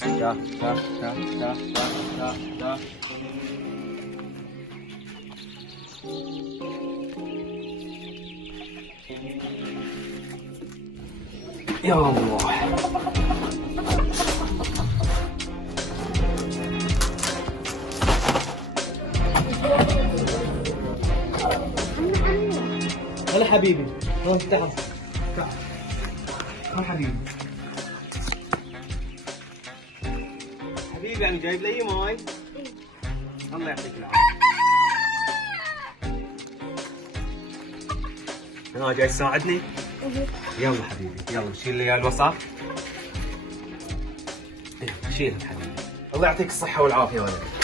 تا تا تا تا تا تا. يا الله. هلا حبيبي، هون تعال تعال. هون حبيبي. حبيبي أنا جايب لي ماي. الله يعطيك العافية. أنا جاي تساعدني؟ يلا حبيبي، يلا شيل لي الوسخ. شيلها حبيبي. الله يعطيك الصحة والعافية ولد.